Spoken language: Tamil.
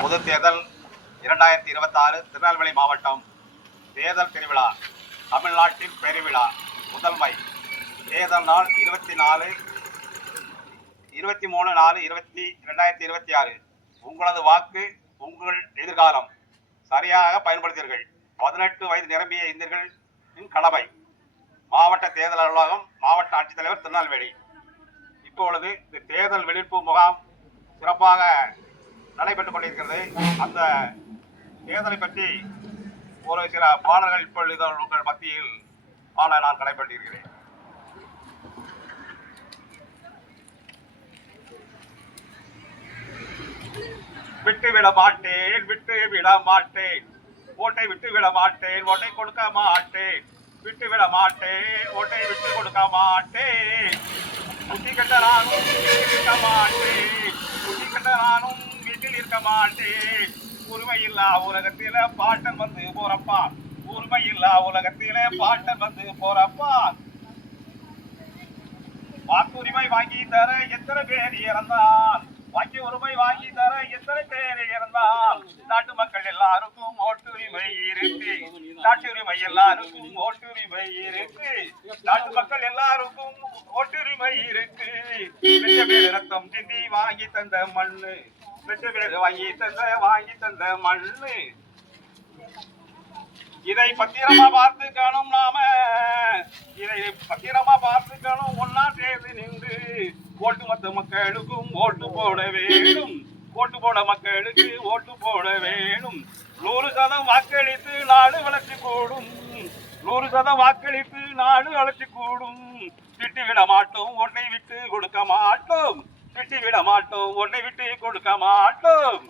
பொது தேர்தல் 2026 திருநெல்வேலி மாவட்டம் தேர்தல் திருவிழா தமிழ்நாட்டின் பெருவிழா முதன்மை தேர்தல் நாள் 23/4/2026. உங்களது வாக்கு உங்கள் எதிர்காலம். சரியாக பயன்படுத்தீர்கள். 18 வயது நிரம்பிய இந்தியர்களின் கடமை. மாவட்ட தேர்தல் அலுவலகம், மாவட்ட ஆட்சித்தலைவர், திருநெல்வேலி. இப்பொழுது இந்த தேர்தல் விழிப்பு முகாம் சிறப்பாக நடைபெற்றுக் கொண்டிருக்கிறது. அந்த தேர்தலை பற்றி ஒரு சில பாடல்கள் இப்பொழுது உங்கள் மத்தியில் பாட நான் கடைபெற்றிருக்கிறேன். விட்டுவிட மாட்டேன், விட்டு விட மாட்டேன், ஓட்டை விட்டு விட மாட்டேன், ஓட்டை கொடுக்க மாட்டேன், விட்டு விட மாட்டேன், ஓட்டை விட்டு கொடுக்க மாட்டேன், குட்டி கட்ட நானும் இருக்க மாட்டேன், குட்டி கட்ட நானும் வீட்டில் இருக்க மாட்டேன். உரிமையில்லா உலகத்தில பாட்டன் வந்து போறப்பா, உரிமையில்லா உலகத்தில பாட்டன் வந்து போறப்பா. வாக்குரிமை வாங்கி தர எத்தனை பேர் இறந்தான், வாக்கு உரிமை வாங்கி தர எத்தனை பேர் இறந்தான். நாட்டு மக்கள் எல்லாருக்கும் ஓட்டுரிமை இருக்கு, நாட்டுரிமை எல்லாருக்கும் ஓட்டுரிமை இருக்கு, நாட்டு மக்கள் எல்லாருக்கும் ஓட்டுரிமை இருக்கு. பெற்ற பேர் ரத்தம் சிந்தி வாங்கி தந்த மண்ணு, பெற்ற பேர் வாங்கி தந்த மண்ணு. இதை பத்திரமா பார்த்துக்கணும், நாம இதை பத்திரமா பார்த்துக்கணும். ஒன்னா சேர்ந்து நின்று ஒட்டுமொத்த மக்களுக்கும் ஓட்டு போட வேணும், ஓட்டு போட மக்களுக்கு ஓட்டு போட வேணும். 100% வாக்களித்து நாடு வளர்ச்சி கூடும், 100% வாக்களித்து நாடு வளர்ச்சி கூடும். விட்டு விட மாட்டோம், ஒன்னை விட்டு கொடுக்க மாட்டோம், விட்டு விட மாட்டோம், ஒன்னை விட்டு கொடுக்க மாட்டோம்.